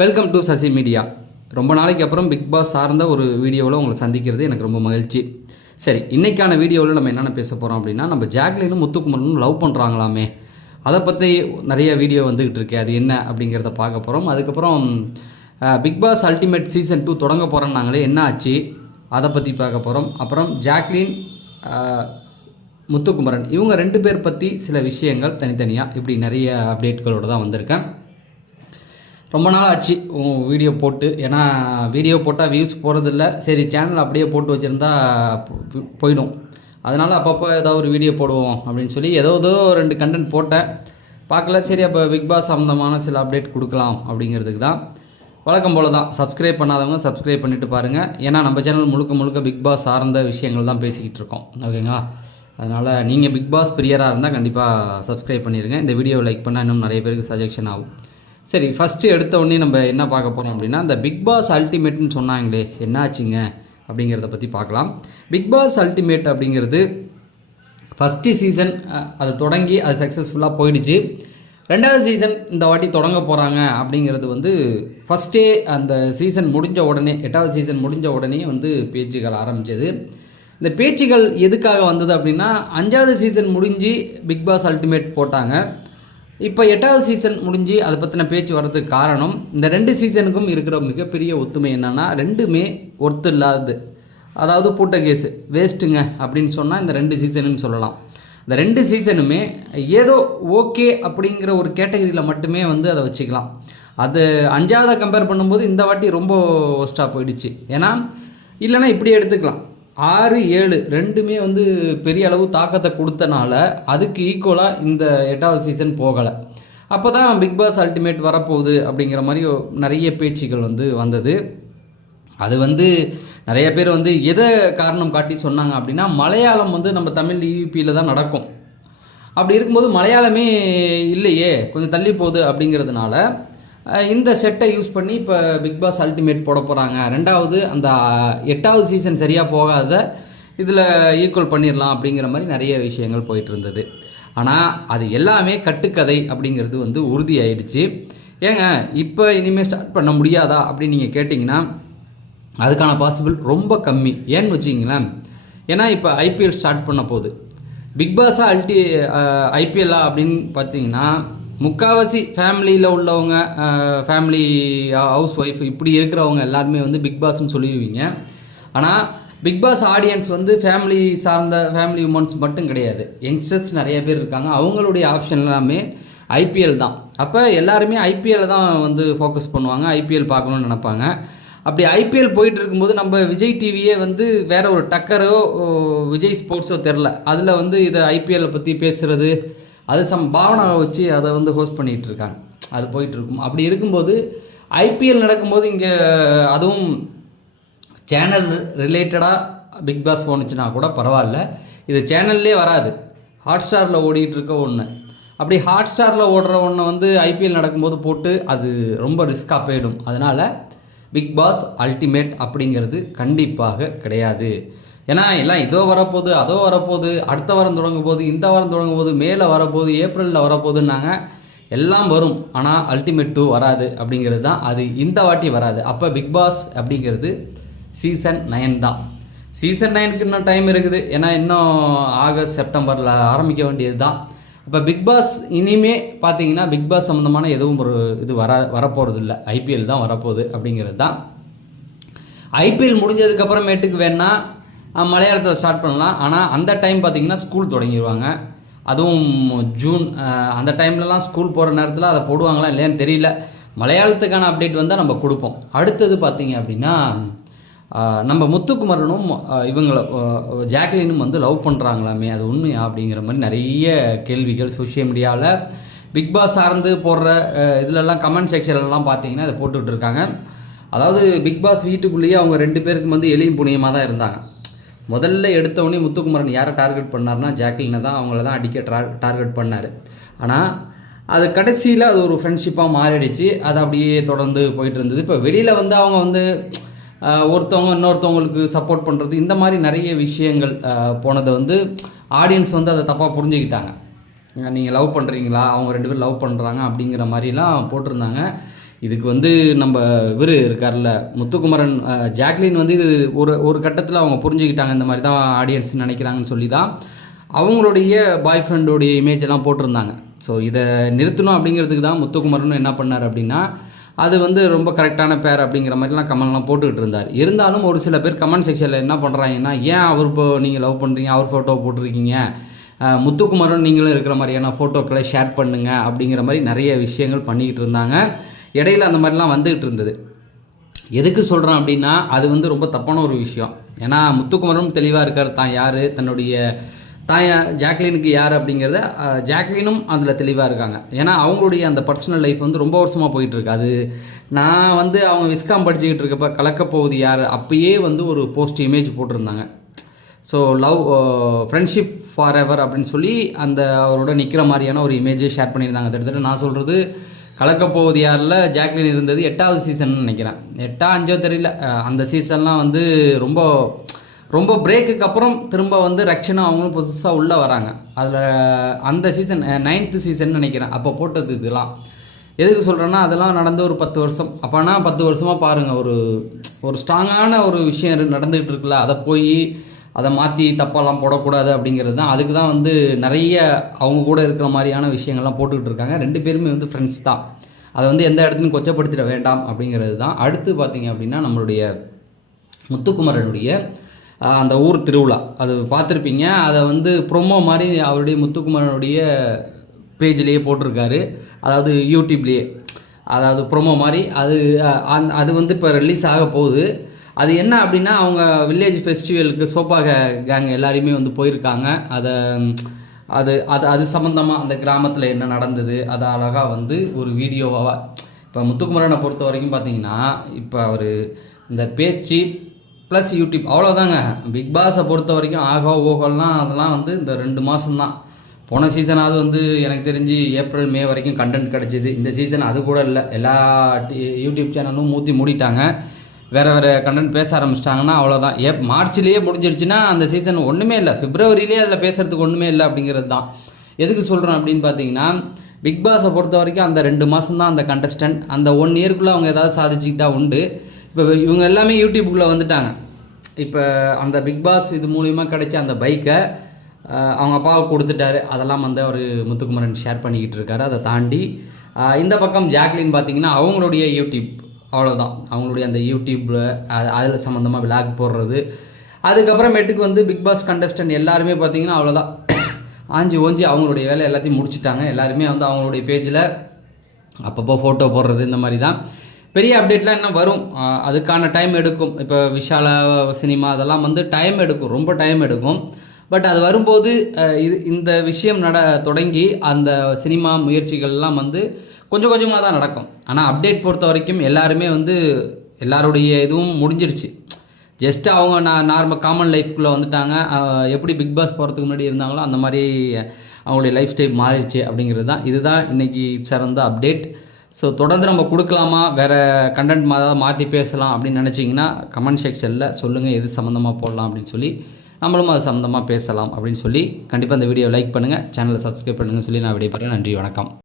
Welcome to Sasi media ரொம்ப நாளைக்கு அப்புறம் பிக் பாஸ் சார்ந்த ஒரு வீடியோவில் உங்களை சந்திக்கிறது எனக்கு ரொம்ப மகிழ்ச்சி. சரி இன்றைக்கான வீடியோவில் நம்ம என்னென்ன பேச போகிறோம் அப்படின்னா நம்ம ஜாக்லினும் முத்துக்குமரனும் லவ் பண்ணுறாங்களாமே அதை பற்றி நிறைய வீடியோ வந்துக்கிட்டு இருக்கு. அது என்ன அப்படிங்கிறத பார்க்க போகிறோம் அதுக்கப்புறம் Bigg Boss Ultimate season two தொடங்க போகிறோன்னாங்களே என்ன ஆச்சு அதை பற்றி பார்க்க போகிறோம் அப்புறம் ஜாக்லின் முத்துக்குமரன் இவங்க ரெண்டு பேர் பற்றி சில விஷயங்கள் தனித்தனியாக இப்படி நிறைய அப்டேட்களோடு தான் வந்திருக்கேன். ரொம்ப நாள் ஆச்சு வீடியோ போட்டு. ஏன்னா வீடியோ போட்டால் வியூஸ் போகிறதில்ல சரி சேனல் அப்படியே போட்டு வச்சுருந்தா போயிடும். அதனால் அப்பப்போ ஏதாவது ஒரு வீடியோ போடுவோம் அப்படின்னு சொல்லி ஏதோ ஏதோ ரெண்டு கண்டென்ட் போட்டேன். பார்க்கல. சரி அப்போ பிக் பாஸ் சம்மந்தமான சில அப்டேட் கொடுக்கலாம் அப்படிங்கிறதுக்கு தான். வழக்கம் போல தான். சப்ஸ்கிரைப் பண்ணாதவங்க சப்ஸ்கிரைப் பண்ணிவிட்டு பாருங்கள் ஏன்னா நம்ம சேனல் முழுக்க முழுக்க பிக் பாஸ் சார்ந்த விஷயங்கள் தான் பேசிக்கிட்டு இருக்கோம். ஓகேங்களா அதனால் நீங்கள் பிக் பாஸ் பிரியராக இருந்தால் கண்டிப்பாக சப்ஸ்கிரைப் பண்ணிடுங்க இந்த வீடியோவை லைக் பண்ணால் இன்னும் நிறைய பேருக்கு சஜெக்ஷன் ஆகும். சரி ஃபஸ்ட்டு எடுத்த உடனே நம்ம என்ன பார்க்க போகிறோம் அப்படின்னா இந்த பிக் பாஸ் அல்டிமேட்னு சொன்னாங்களே என்னாச்சுங்க அப்படிங்கிறத பற்றி பார்க்கலாம். பிக் பாஸ் அல்டிமேட் அப்படிங்கிறது ஃபஸ்ட்டு சீசன் அது தொடங்கி அது சக்ஸஸ்ஃபுல்லாக போயிடுச்சு. ரெண்டாவது சீசன் இந்த வாட்டி தொடங்க போகிறாங்க அப்படிங்கிறது வந்து ஃபஸ்ட்டே அந்த சீசன் முடிஞ்ச உடனே எட்டாவது சீசன் முடிஞ்ச உடனே வந்து பேச்சுகள் ஆரம்பித்தது இந்த பேச்சுகள் எதுக்காக வந்தது அப்படின்னா அஞ்சாவது சீசன் முடிஞ்சு பிக் பாஸ் அல்டிமேட் போட்டாங்க. இப்போ எட்டாவது சீசன் முடிஞ்சு அதை பற்றின பேச்சு வர்றதுக்கு காரணம் இந்த ரெண்டு சீசனுக்கும் இருக்கிற மிகப்பெரிய ஒத்துமை என்னென்னா ரெண்டுமே ஒர்த்து இல்லாதது. அதாவது பூட்ட கேஸு வேஸ்ட்டுங்க அப்படின்னு சொன்னால் இந்த ரெண்டு சீசனும் சொல்லலாம். இந்த ரெண்டு சீசனுமே ஏதோ ஓகே அப்படிங்கிற ஒரு கேட்டகரியில் மட்டுமே வந்து அதை வச்சுக்கலாம். அது அஞ்சாவதை கம்பேர் பண்ணும்போது இந்த வாட்டி ரொம்ப ஒஸ்ட்டாக போயிடுச்சு. ஏன்னா இல்லைன்னா இப்படி எடுத்துக்கலாம். ஆறு ஏழு ரெண்டுமே வந்து பெரிய அளவு தாக்கத்தை கொடுத்தனால அதுக்கு ஈக்குவலாக இந்த எட்டாவது சீசன் போகலை. அப்போ தான் பிக் பாஸ் அல்டிமேட் வரப்போகுது அப்படிங்கிற மாதிரி நிறைய பேச்சுகள் வந்து வந்தது. அது வந்து நிறைய பேர் வந்து எதை காரணம் காட்டி சொன்னாங்க அப்படின்னா மலையாளம் வந்து நம்ம தமிழ் யூபியில் தான் நடக்கும். அப்படி இருக்கும்போது மலையாளமே இல்லையே கொஞ்சம் தள்ளி போகுது அப்படிங்கிறதுனால இந்த செட்டை யூஸ் பண்ணி இப்போ பிக் பாஸ் அல்டிமேட் போட போகிறாங்க ரெண்டாவது அந்த எட்டாவது சீசன் சரியாக போகாத இதில் ஈக்குவல் பண்ணிடலாம் அப்படிங்கிற மாதிரி நிறைய விஷயங்கள் போயிட்டு இருந்தது ஆனால் அது எல்லாமே கட்டுக்கதை அப்படிங்கிறது வந்து உறுதியாயிடுச்சு. ஏங்க இப்போ இனிமேல் ஸ்டார்ட் பண்ண முடியாதா அப்படின்னு நீங்கள் கேட்டிங்கன்னா அதுக்கான பாசிபிள் ரொம்ப கம்மி. ஏன்னு வச்சிங்களேன் ஏன்னா இப்போ ஐபிஎல் ஸ்டார்ட் பண்ண போகுது. பிக்பாஸாக அல்டி ஐபிஎல்லா அப்படின்னு பார்த்தீங்கன்னா முக்காவாசி ஃபேமிலியில் உள்ளவங்க ஃபேமிலி ஹவுஸ் ஒய்ஃப் இப்படி இருக்கிறவங்க எல்லாருமே வந்து பிக் பாஸ்ன்னு சொல்லிடுவீங்க. ஆனால் பிக் பாஸ் ஆடியன்ஸ் வந்து ஃபேமிலி சார்ந்த ஃபேமிலி உமன்ஸ் மட்டும் கிடையாது. யங்ஸ்டர்ஸ் நிறைய பேர் இருக்காங்க. அவங்களுடைய ஆப்ஷன் எல்லாமே ஐபிஎல் தான். அப்போ எல்லாருமே ஐபிஎல் தான் வந்து ஃபோக்கஸ் பண்ணுவாங்க. ஐபிஎல் பார்க்கணும்னு நினைப்பாங்க. அப்படி ஐபிஎல் போயிட்டு இருக்கும்போது நம்ம விஜய் டிவியே வந்து வேற ஒரு டக்கரோ விஜய் ஸ்போர்ட்ஸோ தெரில அதில் வந்து இதை ஐபிஎல்லை பற்றி பேசுகிறது அது சம் பாவனாவை வச்சு அதை வந்து ஹோஸ்ட் பண்ணிகிட்டு இருக்காங்க அது போயிட்டுருக்கும் அப்படி இருக்கும்போது ஐபிஎல் நடக்கும்போது இங்கே அதுவும் சேனல் ரிலேட்டடாக பிக் பாஸ் போணுச்சுன்னா கூட பரவாயில்ல. இது சேனல்லே வராது. ஹாட் ஸ்டாரில் ஓடிட்டு இருக்க ஒன்று அப்படி ஹாட் ஸ்டாரில் ஓடுற ஒன்று வந்து ஐபிஎல் நடக்கும்போது போட்டு அது ரொம்ப ரிஸ்க்காக போயிடும். அதனால் பிக் பாஸ் அல்டிமேட் அப்படிங்கிறது கண்டிப்பாக கிடையாது. ஏன்னா எல்லாம் இதோ வரப்போகுது அதோ வரப்போகுது அடுத்த வாரம் தொடங்கும் போது இந்த வாரம் தொடங்கும் போது மேலே வரப்போகுது ஏப்ரலில் வரப்போகுதுன்னாங்க எல்லாம் வரும். ஆனால் அல்டிமேட் டூ வராது அப்படிங்கிறது தான் அது இந்த வாட்டி வராது. அப்போ பிக் பாஸ் அப்படிங்கிறது சீசன் நைன் தான். சீசன் நைனுக்கு இன்னும் டைம் இருக்குது. ஏன்னா இன்னும் ஆகஸ்ட் செப்டம்பரில் ஆரம்பிக்க வேண்டியது தான். இப்போ பிக் பாஸ் இனிமே பார்த்தீங்கன்னா பிக் பாஸ் சம்மந்தமான எதுவும் ஒரு இது வர வரப்போகிறது இல்லை ஐபிஎல் தான் வரப்போகுது அப்படிங்கிறது தான். ஐபிஎல் முடிஞ்சதுக்கப்புறமேட்டுக்கு வேணால் மலையாளத்தில் ஸ்டார்ட் பண்ணலாம். ஆனால் அந்த டைம் பார்த்திங்கன்னா ஸ்கூல் தொடங்கிடுவாங்க அதுவும் ஜூன் அந்த டைம்லலாம் ஸ்கூல் போகிற நேரத்தில் அதை போடுவாங்களா இல்லையான்னு தெரியல. மலையாளத்துக்கான அப்டேட் வந்தால் நம்ம கொடுப்போம். அடுத்தது பார்த்தீங்க அப்படின்னா நம்ம முத்துக்குமரனும் இவங்களை ஜாக்லினும் வந்து லவ் பண்ணுறாங்களாமே அது உண்மையா அப்படிங்கிற மாதிரி நிறைய கேள்விகள் சோஷியல் மீடியாவில் பிக் பாஸ் சார்ந்து போடுற இதிலெல்லாம் கமெண்ட் செக்ஷன்லலாம் பார்த்தீங்கன்னா அதை போட்டுக்கிட்டு இருக்காங்க. அதாவது பிக் பாஸ் வீட்டுக்குள்ளேயே அவங்க ரெண்டு பேருக்கும் வந்து எளியும் புனியமாக தான் இருந்தாங்க. முதல்ல எடுத்தவொடனே முத்துக்குமரன் யாரை டார்கெட் பண்ணார்னா ஜாக்லினை தான் அவங்கள தான் அடிக்க டார் டார்கெட் பண்ணார். ஆனால் அது கடைசியில் அது ஒரு ஃப்ரெண்ட்ஷிப்பாக மாறிடுச்சு. அது அப்படியே தொடர்ந்து போயிட்டு இருந்தது. இப்போ வெளியில் வந்து அவங்க வந்து ஒருத்தவங்க இன்னொருத்தவங்களுக்கு சப்போர்ட் பண்ணுறது இந்த மாதிரி நிறைய விஷயங்கள் போனதை வந்து ஆடியன்ஸ் வந்து அதை தப்பாக புரிஞ்சுக்கிட்டாங்க. நீங்கள் லவ் பண்ணுறீங்களா அவங்க ரெண்டு பேரும் லவ் பண்ணுறாங்க அப்படிங்கிற மாதிரிலாம் போட்டிருந்தாங்க. இதுக்கு வந்து நம்ம இவர் இருக்கார்ல முத்துக்குமரன் ஜாக்லின் வந்து இது ஒரு ஒரு கட்டத்தில் அவங்க புரிஞ்சுக்கிட்டாங்க இந்த மாதிரி தான் ஆடியன்ஸ் நினைக்கிறாங்கன்னு சொல்லி தான் அவங்களுடைய பாய் ஃப்ரெண்டோடைய இமேஜ் எல்லாம் போட்டிருந்தாங்க. ஸோ இதை நிறுத்தணும் அப்படிங்கிறதுக்கு தான் முத்துக்குமரன் என்ன பண்ணார் அப்படின்னா அது வந்து ரொம்ப கரெக்டான பேர் அப்படிங்கிற மாதிரிலாம் கமெண்ட்லாம் போட்டுக்கிட்டு இருந்தார். இருந்தாலும் ஒரு சில பேர் கமெண்ட் செக்ஷனில் என்ன பண்ணுறாங்கன்னா ஏன் அவர் இப்போ நீங்கள் லவ் பண்ணுறீங்க அவர் ஃபோட்டோ போட்டிருக்கீங்க? முத்துக்குமரன் நீங்களும் இருக்கிற மாதிரியான ஃபோட்டோக்களை ஷேர் பண்ணுங்கள் அப்படிங்கிற மாதிரி நிறைய விஷயங்கள் பண்ணிக்கிட்டு இருந்தாங்க. இடையில அந்த மாதிரிலாம் வந்துகிட்டு இருந்தது. எதுக்கு சொல்கிறேன் அப்படின்னா அது வந்து ரொம்ப தப்பான ஒரு விஷயம். ஏன்னா முத்துக்குமரும் தெளிவாக இருக்கார். தான் யார்? தன்னுடைய தான் ஜாக்லினுக்கு யார் அப்படிங்கிறத ஜாக்லினும் அதில் தெளிவாக இருக்காங்க. ஏன்னா அவங்களுடைய அந்த பர்சனல் லைஃப் வந்து ரொம்ப வருஷமாக போயிட்டுருக்கு அது நான் வந்து அவங்க விஸ்காம் படிச்சுக்கிட்டு இருக்கப்ப கலக்கப்போகுது யார்? அப்பயே வந்து ஒரு போஸ்ட் இமேஜ் போட்டிருந்தாங்க. So love friendship forever அப்படின்னு சொல்லி அந்த அவரோட நிற்கிற மாதிரியான ஒரு இமேஜை ஷேர் பண்ணியிருந்தாங்க. திட்டத்தட்ட நான் சொல்கிறது கலக்கப்போவது யாரில் ஜாக்லின் இருந்தது எட்டாவது சீசன் நினைக்கிறேன். எட்டா அஞ்சோ தெரியல. அந்த சீசன்லாம் வந்து ரொம்ப ரொம்ப பிரேக்குக்கு அப்புறம் திரும்ப வந்து ரக்ஷனும் அவங்களும் புதுசாக உள்ளே வராங்க. அதில் அந்த சீசன் நைன்த்து சீசன் நினைக்கிறேன். அப்போ போட்டது இதெல்லாம். எதுக்கு சொல்கிறேன்னா அதெல்லாம் நடந்து ஒரு பத்து வருஷம். அப்போனா பத்து வருஷமாக பாருங்கள் ஒரு ஒரு ஸ்ட்ராங்கான ஒரு விஷயம் நடந்துகிட்டு இருக்குல்ல. அதை போய் அதை மாற்றி தப்பாலாம் போடக்கூடாது அப்படிங்கிறது தான். அதுக்கு தான் வந்து நிறைய அவங்க கூட இருக்கிற மாதிரியான விஷயங்கள்லாம் போட்டுக்கிட்டு இருக்காங்க. ரெண்டு பேருமே வந்து ஃப்ரெண்ட்ஸ் தான். அதை வந்து எந்த இடத்துலையும் கொச்சப்படுத்திட வேண்டாம் அப்படிங்கிறது தான். அடுத்து பார்த்தீங்க அப்படின்னா நம்மளுடைய முத்துக்குமரனுடைய அந்த ஊர் திருவிழா. அது பார்த்துருப்பீங்க. அதை வந்து ப்ரொமோ மாதிரி அவருடைய முத்துக்குமரனுடைய பேஜ்லேயே போட்டிருக்காரு. அதாவது யூடியூப்லேயே. அதாவது ப்ரொமோ மாதிரி. அது அது வந்து இப்போ ரிலீஸ் ஆக போகுது. அது என்ன அப்படின்னா அவங்க வில்லேஜ் ஃபெஸ்டிவலுக்கு சோப்பாக கேங் எல்லாரையுமே வந்து போயிருக்காங்க. அதை அது அது அது சம்மந்தமாக அந்த கிராமத்தில் என்ன நடந்தது அதை அழகாக வந்து ஒரு வீடியோவாக இப்போ முத்துக்குமரனை பொறுத்த வரைக்கும் பார்த்தீங்கன்னா இப்போ அவர் இந்த பேச்சு ப்ளஸ் யூடியூப் அவ்வளோதாங்க பிக் பாஸை பொறுத்த வரைக்கும் ஆகோ ஓகோலாம் அதெல்லாம் வந்து இந்த ரெண்டு மாதம்தான் போன சீசனாவது வந்து எனக்கு தெரிஞ்சு ஏப்ரல் மே வரைக்கும் கண்டென்ட் கிடச்சிது. இந்த சீசன் அது கூட இல்லை. எல்லா யூடியூப் சேனலும் மூத்தி மூடிட்டாங்க. வேறு வேறு கண்டென்ட் பேச ஆரம்பிச்சிட்டாங்கன்னா அவ்வளோதான் ஏப் மார்ச்லேயே முடிஞ்சிருச்சுன்னா அந்த சீசன் ஒன்றுமே இல்லை. பிப்ரவரியிலே அதில் பேசுகிறதுக்கு ஒன்றுமே இல்லை அப்படிங்கிறது தான். எதுக்கு சொல்கிறேன் அப்படின்னு பார்த்தீங்கன்னா பிக் பாஸை பொறுத்த வரைக்கும் அந்த ரெண்டு மாதம் தான் அந்த கண்டஸ்டன்ட் அந்த ஒன் இயர்க்குள்ளே அவங்க ஏதாவது சாதிச்சுக்கிட்டா உண்டு. இப்போ இவங்க எல்லாமே யூடியூப்புக்குள்ளே வந்துட்டாங்க. இப்போ அந்த பிக் பாஸ் இது மூலிமா கிடைச்ச அந்த பைக்கை அவங்க அப்பாவுக்கு கொடுத்துட்டாரு. அதெல்லாம் வந்து அவர் முத்துக்குமரன் ஷேர் பண்ணிக்கிட்டு இருக்காரு. அதை தாண்டி இந்த பக்கம் ஜாக்லின் பார்த்தீங்கன்னா அவங்களுடைய யூடியூப் அவ்வளோதான் அவங்களுடைய அந்த யூடியூப்பில் அதில் சம்மந்தமாக விளாக் போடுறது. அதுக்கப்புறமேட்டுக்கு வந்து பிக் பாஸ் கண்டஸ்டன்ட் எல்லாருமே பார்த்தீங்கன்னா அவ்வளோதான் ஆஞ்சி ஓஞ்சி அவங்களுடைய வேலை எல்லாத்தையும் முடிச்சுட்டாங்க. எல்லாருமே வந்து அவங்களுடைய பேஜில் அப்பப்போ ஃபோட்டோ போடுறது இந்த மாதிரி தான் பெரிய அப்டேட்லாம் இன்னும் வரும். அதுக்கான டைம் எடுக்கும். இப்போ விஷால சினிமா அதெல்லாம் வந்து டைம் எடுக்கும். ரொம்ப டைம் எடுக்கும். பட் அது வரும்போது இது இந்த விஷயம் நட தொடங்கி அந்த சினிமா முயற்சிகள்லாம் வந்து கொஞ்சம் கொஞ்சமாக தான் நடக்கும். ஆனால் அப்டேட் பொறுத்த வரைக்கும் எல்லாருமே வந்து எல்லாருடைய இதுவும் முடிஞ்சிருச்சு. ஜஸ்ட் அவங்க நான் நார்மல் காமன் லைஃப்குள்ளே வந்துட்டாங்க. எப்படி பிக் பாஸ் போகிறதுக்கு முன்னாடி இருந்தாங்களோ அந்த மாதிரி அவங்களுடைய லைஃப் ஸ்டைல் மாறிடுச்சு அப்படிங்கிறது தான். இதுதான் இன்றைக்கி சிறந்த அப்டேட் ஸோ தொடர்ந்து நம்ம கொடுக்கலாமா? வேறு கண்டென்ட் மாதிரி மாற்றி பேசலாம் அப்படின்னு நினச்சிங்கன்னா கமெண்ட் செக்ஷனில் சொல்லுங்கள் எது சம்மந்தமாக போடலாம் அப்படின்னு சொல்லி. நம்மளும் அது சம்மந்தமாக பேசலாம் அப்படின்னு சொல்லி கண்டிப்பாக இந்த வீடியோ லைக் பண்ணுங்கள் சேனலை சப்ஸ்கிரைப் பண்ணுங்கன்னு சொல்லி நான் விடைபெறேன். நன்றி வணக்கம்.